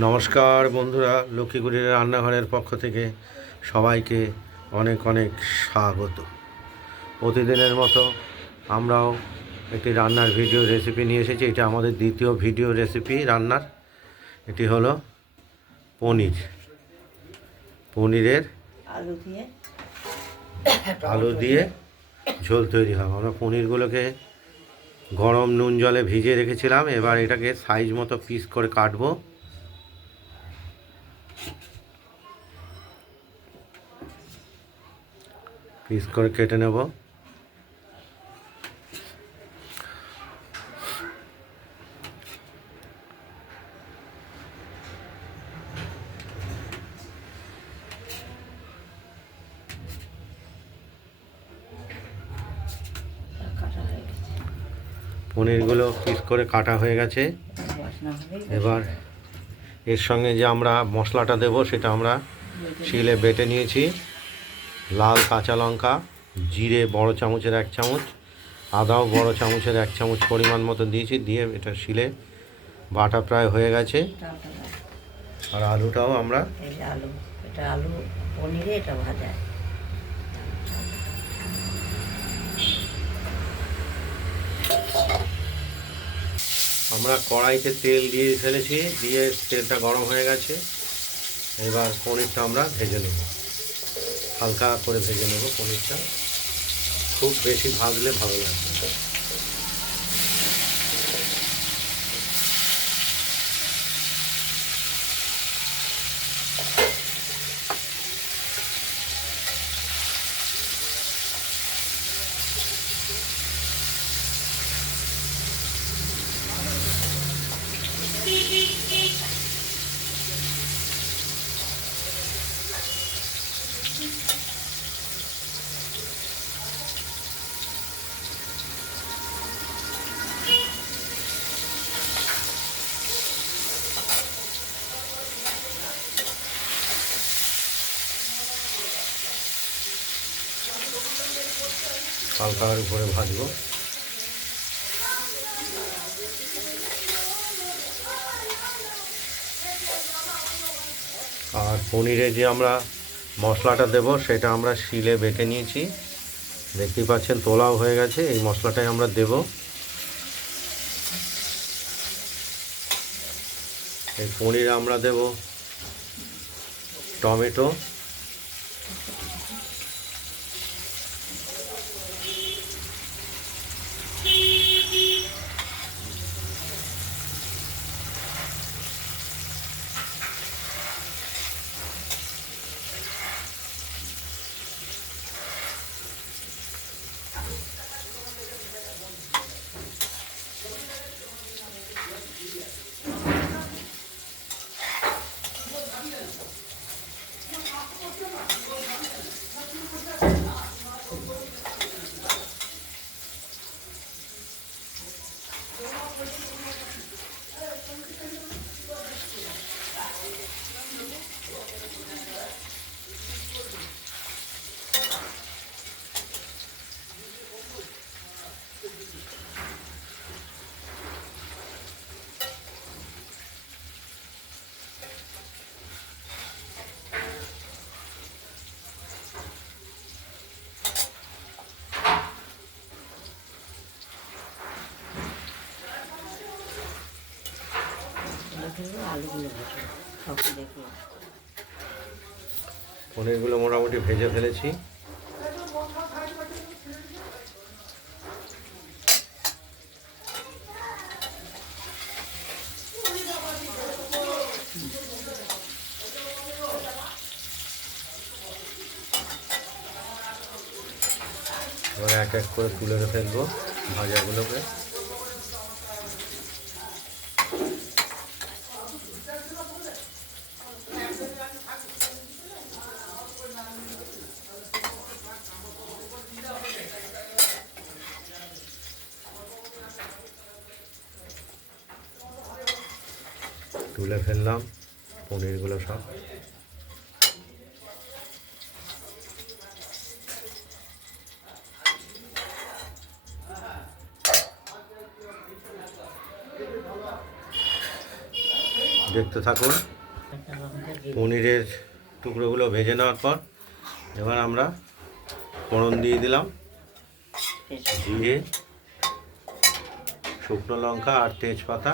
নমস্কার বন্ধুরা, লক্ষ্মীগুড়ির রান্নাঘরের পক্ষ থেকে সবাইকে অনেক অনেক স্বাগত। প্রতিদিনের মতো আমরাও একটি রান্নার ভিডিও রেসিপি নিয়ে এসেছি। এটা আমাদের দ্বিতীয় ভিডিও রেসিপি রান্নার। এটি হলো পনিরের আলু দিয়ে ঝোল তৈরি হবে। আমরা পনিরগুলোকে গরম নুন জলে ভিজিয়ে রেখেছিলাম। এবার এটাকে সাইজ মতো পিস করে কাটবো। পিস করে কেটে নেব। পনিরগুলো পিস করে কাটা হয়ে গেছে। এবার এর সঙ্গে যে আমরা মশলাটা দেব সেটা আমরা শিলে বেটে নিয়েছি। লাল কাঁচা লঙ্কা, জিরে বড় চামচের 1 চামচ, আদাও বড় চামচের 1 চামচ পরিমাণ মতো দিয়েছি। দিয়ে এটা শিলে বাটা প্রায় হয়ে গেছে। আর আলুটাও আমরা আলু পনিরে এটা ভাজা। আমরা কড়াইতে তেল দিয়ে ফেলেছি, দিয়ে তেলটা গরম হয়ে গেছে। এবার পনিরটা আমরা ভেজে নেব, হালকা করে ভেজে নেব পনিরটা। খুব বেশি ভাজলে ভালো লাগবে। হালকার উপরে ভাজবো। আর পনিরে যে আমরা মশলাটা দেব সেটা আমরা শিলে বেটে নিয়েছি, দেখতেই পাচ্ছেন তোলাও হয়ে গেছে। এই মশলাটাই আমরা দেব। এই পনিরে আমরা দেব টমেটো, পনিরগুলো মোটামুটি ভেজে ফেলেছি। এবার এক এক করে তুলে ফেলবো ভাজাগুলোকে। তুলে ফেললাম পনিরগুলো সব। দেখতে থাকুন। কাঁচা লঙ্কা দিয়ে পনিরের টুকরোগুলো ভেজে নেওয়ার পর এবার আমরা ফোড়ন দিয়ে দিলাম, তেজপাতা। জিরে, শুকনো লঙ্কা আর তেজপাতা।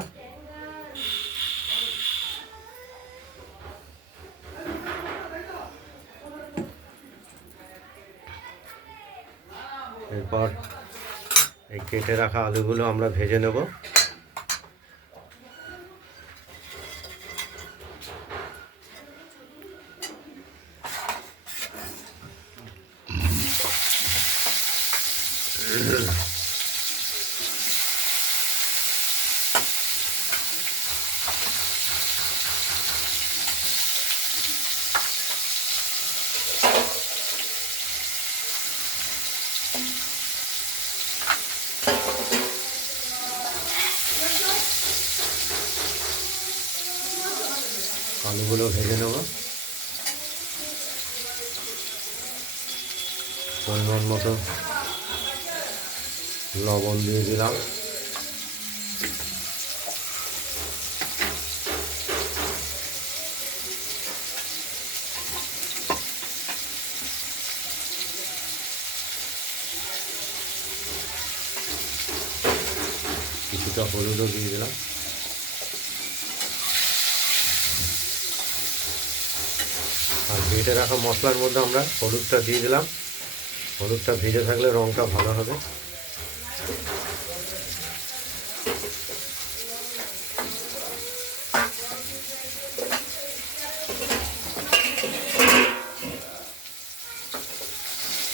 এরপর এই কেটে রাখা আলুগুলো আমরা ভেজে নেব। আলুগুলো ভেজে নেব। পরিমাণ মতো লবণ দিয়ে দিলাম। কিছুটা হলুদও দিয়ে দিলাম। আর বেটে রাখা মশলার মধ্যে আমরা হলুদটা দিয়ে দিলাম। হলুদটা ভেজে থাকলে রঙটা ভালো হবে।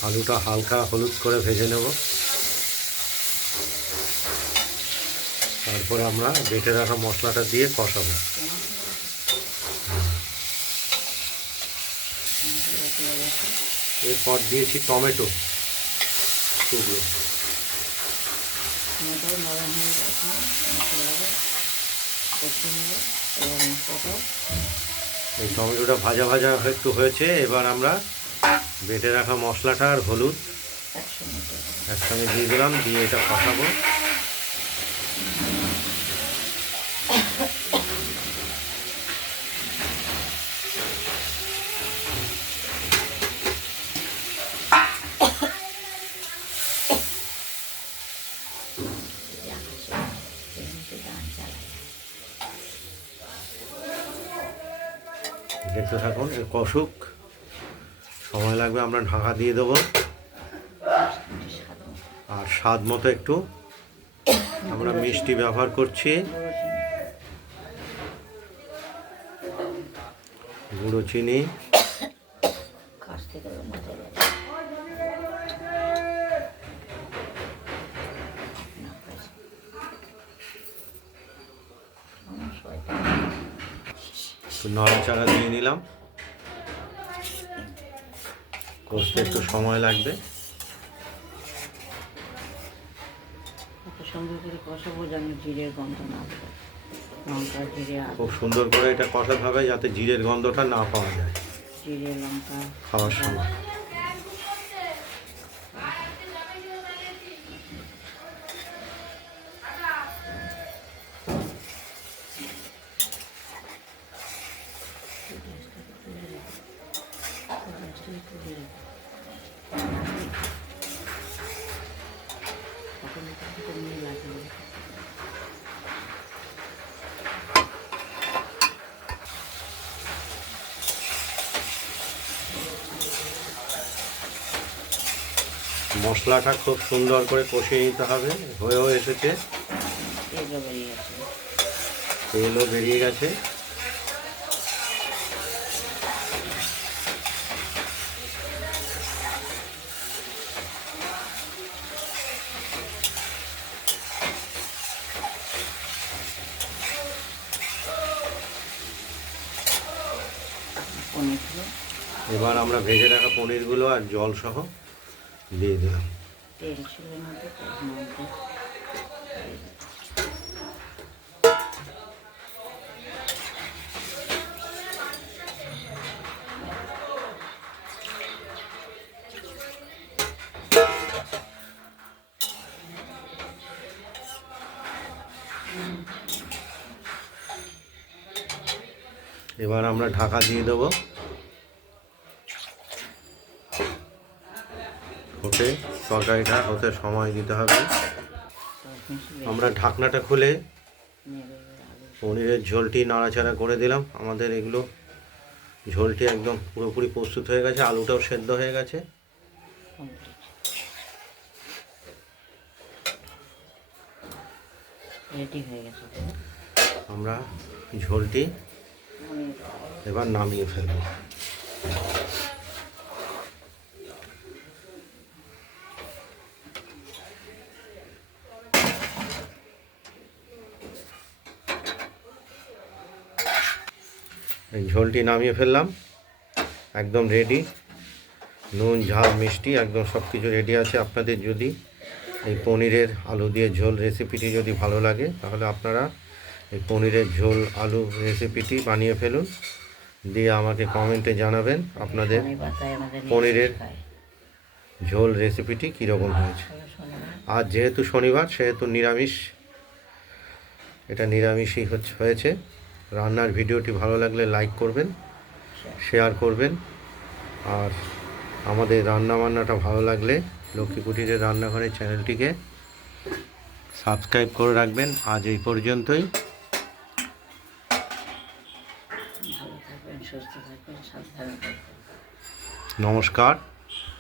আলুটা হালকা হলুদ করে ভেজে নেব। তারপরে আমরা বেটে রাখা মশলাটা দিয়ে কষাবো। এরপর দিয়েছি টমেটো টুকরো। টমেটো নরম হয়ে গেছে, মশলাটা কষিয়ে নেব। এবার মশলাটা এই টমেটোটা ভাজা ভাজা একটু হয়েছে। এবার আমরা বেটে রাখা মশলাটা আর হলুদ একসঙ্গে দিয়ে দিলাম, দিয়ে এটা কষাবো। দেখতে থাকুন, এর কষুক, সময় লাগবে। আমরা ঢাকা দিয়ে দেবো। আর স্বাদ মতো একটু আমরা মিষ্টি ব্যবহার করছি, গুঁড়ো চিনি। কাছ থেকে মজা লাগে। একটু নাড়াচাড়া দিয়ে নিলাম। কষতে একটু সময় লাগবে। এত সুন্দর করে কষাবো যেন জিরের গন্ধ না বেরোয়। লঙ্কা জিরে খুব সুন্দর করে এটা কষাতে হবে যাতে জিরের গন্ধটা না পাওয়া যায় জিরে লঙ্কা খাওয়ার সময়। মশলাটা খুব সুন্দর করে কষিয়ে নিতে হবে। হয়েও এসেছে, তেলও বেরিয়ে গেছে। তেলও বেরিয়ে গেছে। পনিরগুলো এবার আমরা ভেজে রাখা পনিরগুলো আর জল সহ দিয়ে দিলাম। তেল ছিল মধ্যে এবার আমরা ঢাকা দিয়ে দেবো, হতে তরকারিটা হতে সময় দিতে হবে। আমরা ঢাকনাটা খুলে পনিরের ঝোলটি নাড়াচাড়া করে দিলাম। আমাদের এগুলো ঝোলটি একদম পুরোপুরি প্রস্তুত হয়ে গেছে, আলুটাও সেদ্ধ হয়ে গেছে। রেডি হয়ে গেছে। আমরা ঝোলটি এবার নামিয়ে ফেলব। এই ঝোলটি নামিয়ে ফেললাম, একদম রেডি। নুন ঝাল মিষ্টি একদম সব কিছু রেডি আছে। আপনাদের যদি এই পনিরের আলু দিয়ে ঝোল রেসিপিটি যদি ভালো লাগে, তাহলে আপনারা এই পনিরের ঝোল আলু রেসিপিটি বানিয়ে ফেলুন, দিয়ে আমাকে কমেন্টে জানাবেন আপনাদের পনিরের ঝোল রেসিপিটি কীরকম হয়েছে। আজ যেহেতু শনিবার সেহেতু নিরামিষ, এটা নিরামিষই হয়েছে। রান্নার ভিডিওটি ভালো লাগলে লাইক করবেন, শেয়ার করবেন, আর আমাদের রান্নাবান্নাটা ভালো লাগলে লক্ষ্মী কুটিরের রান্নাঘরের চ্যানেলটিকে সাবস্ক্রাইব করে রাখবেন। আজ এই পর্যন্তই। ভালো থাকবেন, সুস্থ থাকবেন, সাবধানে থাকবেন। নমস্কার।